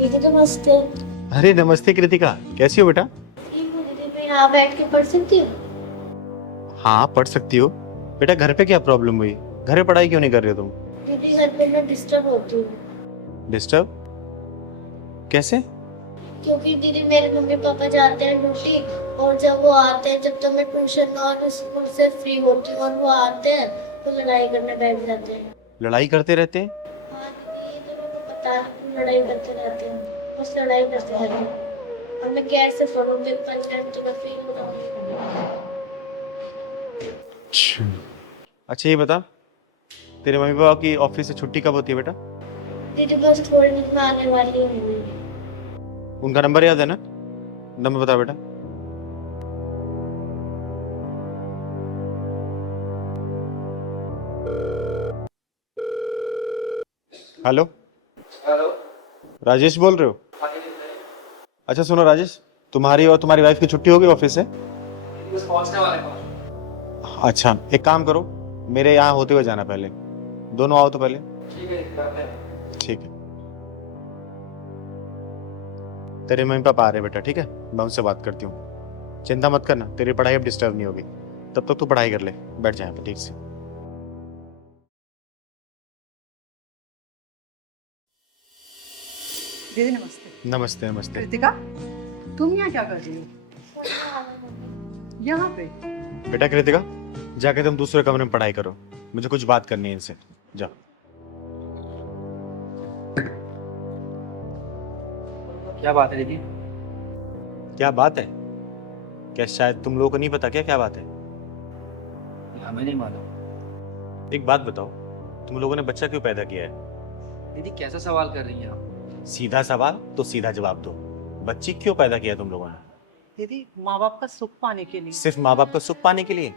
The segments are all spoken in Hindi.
दीदी नमस्ते। अरे नमस्ते कृतिका, कैसी हो बेटा? ठीक हूँ दीदी, मैं यहाँ बैठ के पढ़ सकती हूँ? हाँ पढ़ सकती हो। बेटा घर पे क्या प्रॉब्लम हुई? घर पे पढ़ाई क्यों नहीं कर रहे हो तुम? दीदी घर पे मैं डिस्टर्ब होती हूँ। डिस्टर्ब कैसे? क्योंकि दीदी मेरे मम्मी पापा जाते हैं ड्यूटी, और जब वो आते हैं, जब तक मैं ट्यूशन और स्कूल से फ्री होती हूँ और वो आते हैं तो लड़ाई करने बैठ जाते हैं। लड़ाई करते रहते हैं? हाँ दीदी, ये तो मेरे को पता है, लड़ाई करते रहते हैं, बस लड़ाई करते रहते हैं। और मैं कैसे पढ़ूंगी, पंचायत तो मैं फेल हो जाऊंगी। अच्छा ये बता, तेरे मम्मी पापा की ऑफिस से छुट्टी कब होती है बेटा? दीदी बस थोड़ी दिन में आने वाली हूँ। उनका नंबर याद है ना? नंबर बता बेटा। Hello, hello. राजेश बोल रहे हो? हाँ जी, बताइए। अच्छा सुनो राजेश, तुम्हारी और तुम्हारी वाइफ की छुट्टी हो गई ऑफिस से? बस पहुंचने वाले हैं। अच्छा एक काम करो, मेरे यहाँ होते हुए जाना पहले। दोनों आओ तो पहले। ठीक है, करते हैं। ठीक है। तेरे मम्मी पापा आ रहे बेटा, ठीक है? मैं उनसे बात करती हूँ, चिंता मत करना, तेरी पढ़ाई अब डिस्टर्ब नहीं होगी। तब तक तू पढ़ाई कर ले, बैठ जाए पे ठीक से। दीदी नमस्ते। नमस्ते नमस्ते। कृतिका, तुम यहाँ क्या कर रही हो? यहाँ पे? बेटा कृतिका, जाके तुम दूसरे कमरे में पढ़ाई करो, मुझे कुछ बात करनी है इनसे। जाओ। क्या बात है दीदी? क्या बात है? क्या शायद तुम लोगों को नहीं पता क्या क्या बात है? हमें नहीं मालूम। एक बात बताओ, तुम लोगों ने बच्चा क्यों पैदा किया है? दीदी कैसा सवाल कर रही हैं आप? सीधा सवाल तो सीधा जवाब दो, बच्ची क्यों पैदा किया तुम लोगों ने? दीदी माँ बाप का सुख पाने के लिए। सिर्फ माँ बाप का सुख पाने के लिए,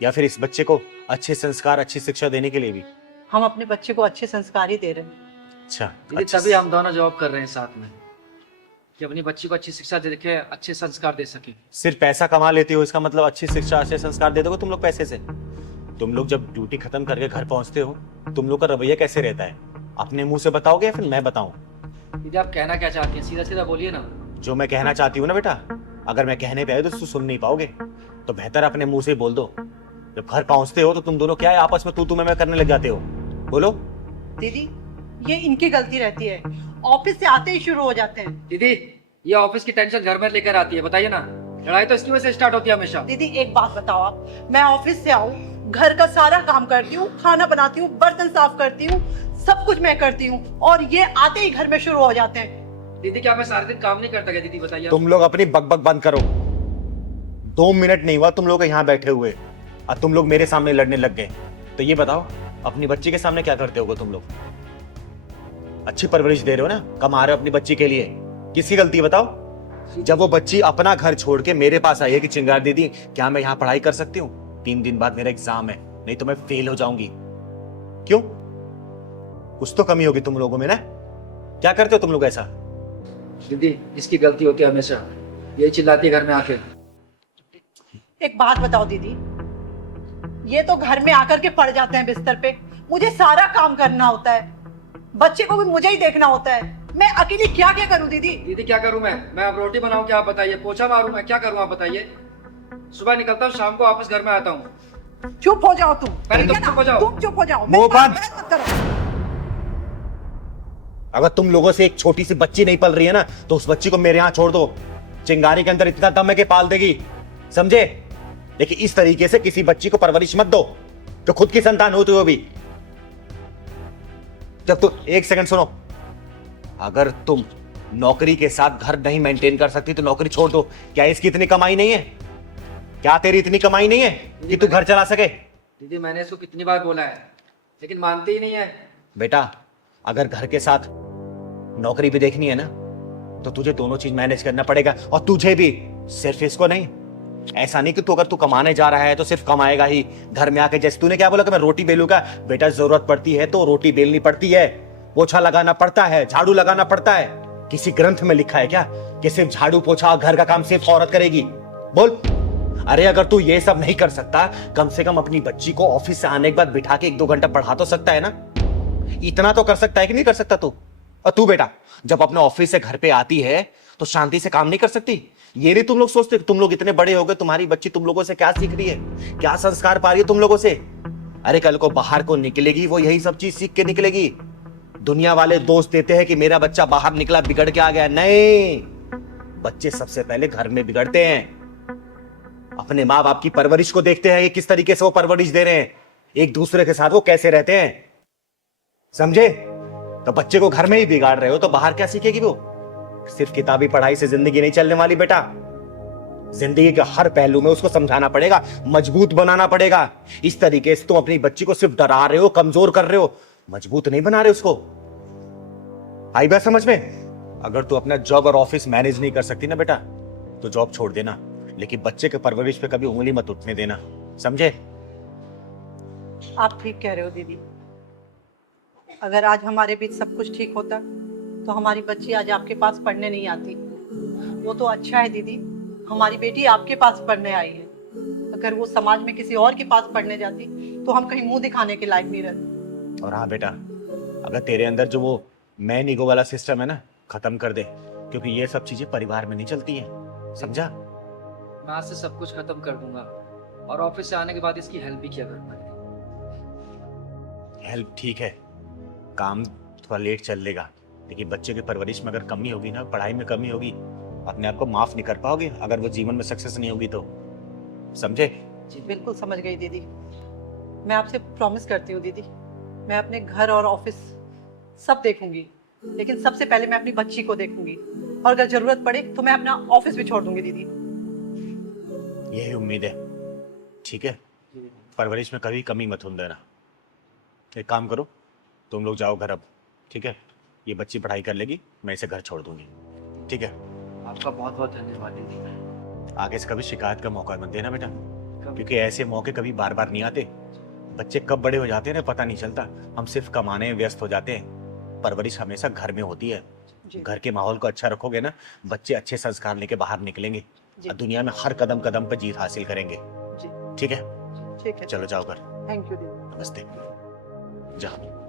या फिर इस बच्चे को अच्छे संस्कार अच्छी शिक्षा देने के लिए भी? हम अपने बच्चे को अच्छे संस्कार ही दे रहे हैं। अच्छा दीदी तभी हम दोनों जॉब कर रहे हैं साथ में, कि अपनी बच्ची को अच्छी शिक्षा दे के अच्छे संस्कार दे सके। सिर्फ पैसा कमा लेते हो इसका मतलब अच्छी शिक्षा अच्छे संस्कार दे दोगे तुम लोग पैसे से? तुम लोग जब ड्यूटी खत्म करके घर पहुंचते हो, तुम लोग का रवैया कैसे रहता है? अपने मुंह से बताओगे या फिर मैं बताऊं? दीदी आप कहना क्या चाहती हैं, सीधा सीधा बोलिए ना। जो मैं कहना चाहती हूँ ना बेटा, अगर मैं कहने पे आए तो तुम सुन नहीं पाओगे, तो बेहतर अपने मुंह से ही बोल दो। जब घर पहुंचते हो तो तुम दोनों क्या है आपस में तू मैं करने लग जाते हो? बोलो। दीदी ये इनकी गलती रहती है, ऑफिस से आते ही शुरू हो जाते हैं। दीदी ये ऑफिस की टेंशन घर में लेकर आती है, बताइए ना। लड़ाई तो इसकी वजह से स्टार्ट होती है हमेशा। दीदी एक बात बताओ आप, मैं ऑफिस से आऊँ, घर का सारा काम करती हूँ, खाना बनाती हूँ, बर्तन साफ करती हूँ, सब कुछ मैं करती हूँ, और ये आते ही घर में शुरू हो जाते हैं। दीदी क्या मैं सारे दिन काम नहीं करता क्या? दीदी बताइए। तुम लोग अपनी बकबक बंद करो। 2 मिनट नहीं हुआ तुम लोग यहाँ बैठे हुए और तुम लोग मेरे सामने लड़ने लग गए। तो ये बताओ, अपनी बच्ची के सामने क्या करते होगे तुम लोग? अच्छी परवरिश दे रहे हो ना, कमा रहे हो अपनी बच्ची के लिए, किसकी गलती है बताओ? जब वो बच्ची अपना घर छोड़ के मेरे पास आई है कि चिंगार दीदी क्या मैं यहाँ पढ़ाई कर सकती हूँ, 3 दिन बाद मेरा एग्जाम है, नहीं तो मैं फेल हो जाऊंगी। क्यों? कुछ तो कमी होगी तुम लोगों में ना? क्या करते हो तुम लोग ऐसा? दीदी इसकी गलती होती है हमेशा, यही चिल्लाती है घर में आके। एक बात बताओ दीदी, ये तो घर में आकर के पड़ जाते हैं बिस्तर पे, मुझे सारा काम करना होता है, बच्चे को भी मुझे ही देखना होता है, मैं अकेली क्या क्या करूं दीदी? दीदी क्या करूं मैं अब रोटी बनाऊं क्या आप बताइए, पोछा मारूं मैं क्या करूं आप बताइए? सुबह निकलता हूं, शाम को वापस घर में आता हूं। चुप हो जाओ तुम। पहले तुम ठीक है चुप हो ना? जाओ। तुम चुप हो जाओ। मुंह मेरी बात बंद। मत करो। अगर तुम लोगों से एक छोटी सी बच्ची नहीं पल रही है ना, तो उस बच्ची को मेरे यहाँ छोड़ दो। चिंगारी के अंदर इतना दम है कि पाल देगी, समझे? लेकिन इस तरीके से किसी बच्ची को परवरिश मत दो जो खुद की संतान होते हुए भी। जब तो एक सेकंड सुनो, अगर तुम नौकरी के साथ घर नहीं मेंटेन कर सकती तो नौकरी छोड़ दो। क्या इसकी इतनी कमाई नहीं है? क्या तेरी इतनी कमाई नहीं है कि तू घर चला सके? दीदी मैंने इसको कितनी बार बोला है, लेकिन मानती ही नहीं है। बेटा अगर घर के साथ नौकरी भी देखनी है ना, तो तुझे दोनों चीज मैनेज करना पड़ेगा, और तुझे भी, सिर्फ इसको नहीं। ऐसा नहीं कि तू अगर तू कमाने जा रहा है तो सिर्फ कमाएगा ही, घर में आके जैसे तूने क्या बोला कि मैं रोटी बेलूंगा। बेटा जरूरत पड़ती है तो रोटी बेलनी पड़ती है, पोछा लगाना पड़ता है, झाड़ू लगाना पड़ता है। किसी ग्रंथ में लिखा है क्या कि सिर्फ झाड़ू पोछा घर का काम सिर्फ औरत करेगी? बोल। अरे अगर तू ये सब नहीं कर सकता, कम से कम अपनी बच्ची को ऑफिस से आने के बाद बिठा के 1-2 घंटा पढ़ा तो सकता है ना? इतना तो कर सकता है कि नहीं कर सकता तू? और तू बेटा जब अपने ऑफिस से घर पे आती है तो शांति से काम नहीं कर सकती? ये नहीं तुम लोग सोचते? तुम लोग इतने बड़े हो गए, तुम्हारी बच्ची तुम लोगों से क्या सीख रही है, क्या संस्कार पा रही है तुम लोगों से? अरे कल को बाहर को निकलेगी वो यही सब चीज सीख के निकलेगी। दुनिया वाले दोस्त देते हैं कि मेरा बच्चा बाहर निकला बिगड़ के आ गया, नहीं, बच्चे सबसे पहले घर में बिगड़ते हैं। अपने माँ बाप की परवरिश को देखते हैं कि किस तरीके से वो परवरिश दे रहे हैं, एक दूसरे के साथ वो कैसे रहते हैं, समझे? तो बच्चे को घर में ही बिगाड़ रहे हो तो बाहर क्या सीखेगी वो? सिर्फ किताबी पढ़ाई से जिंदगी नहीं चलने वाली बेटा। जिंदगी के हर पहलू में उसको समझाना पड़ेगा, मजबूत बनाना पड़ेगा। इस तरीके से तुम अपनी बच्ची को सिर्फ डरा रहे हो, कमजोर कर रहे हो, मजबूत नहीं बना रहे उसको। आई बात समझ में? अगर तू अपना जॉब और ऑफिस मैनेज नहीं कर सकती ना बेटा तो जॉब छोड़ देना, लेकिन बच्चे के परवरिश पे कभी उंगली मत उठने देना, समझे? आप ठीक कह रहे हो दीदी। अगर आज हमारे बीच सब कुछ ठीक होता तो हमारी बच्ची आज आपके पास पढ़ने नहीं आती। वो तो अच्छा है दीदी, हमारी बेटी आपके पास पढ़ने आई है। अगर वो समाज में किसी और के पास पढ़ने जाती तो हम कहीं मुंह दिखाने के लायक नहीं रहते। और हाँ बेटा, अगर तेरे अंदर जो वो मैन ईगो वाला सिस्टम है ना, खत्म कर दे, क्योंकि ये सब चीजें परिवार में नहीं चलती हैं, समझा? मैं आज से सब कुछ खत्म कर दूंगा और ऑफिस से आने के बाद इसकी हेल्प भी किया करूंगा। हेल्प ठीक है, काम थोड़ा लेट चल लेगा, लेकिन बच्चे की परवरिश में अगर कमी होगी ना, पढ़ाई में कमी होगी, अपने आप को माफ नहीं कर पाओगे अगर वो जीवन में सक्सेस नहीं होगी तो, समझे? जी बिल्कुल समझ गई दीदी। मैं आपसे प्रॉमिस करती हूँ दीदी, मैं अपने घर और ऑफिस सब देखूंगी, लेकिन सबसे पहले मैं अपनी बच्ची को देखूंगी, और अगर जरूरत पड़े तो मैं अपना ऑफिस भी छोड़ दूंगी दीदी। यही उम्मीद है, ठीक है? परवरिश में कभी कमी मत होने देना। एक काम करो, तुम लोग जाओ घर अब, ठीक है? ये बच्ची पढ़ाई कर लेगी, मैं इसे घर छोड़ दूंगी, ठीक है? आपका बहुत बहुत धन्यवाद दीदी। आगे से कभी शिकायत का मौका मत देना बेटा, क्योंकि ऐसे मौके कभी बार बार नहीं आते। बच्चे कब बड़े हो जाते हैं ना पता नहीं चलता, हम सिर्फ कमाने में व्यस्त हो जाते हैं। परवरिश हमेशा घर में होती है। घर के माहौल को अच्छा रखोगे ना, बच्चे अच्छे संस्कार लेके बाहर निकलेंगे और दुनिया में हर कदम कदम पर जीत हासिल करेंगे, ठीक है? ठीक है, चलो जाओ घर। थैंक यू दीदी। नमस्ते, जाओ।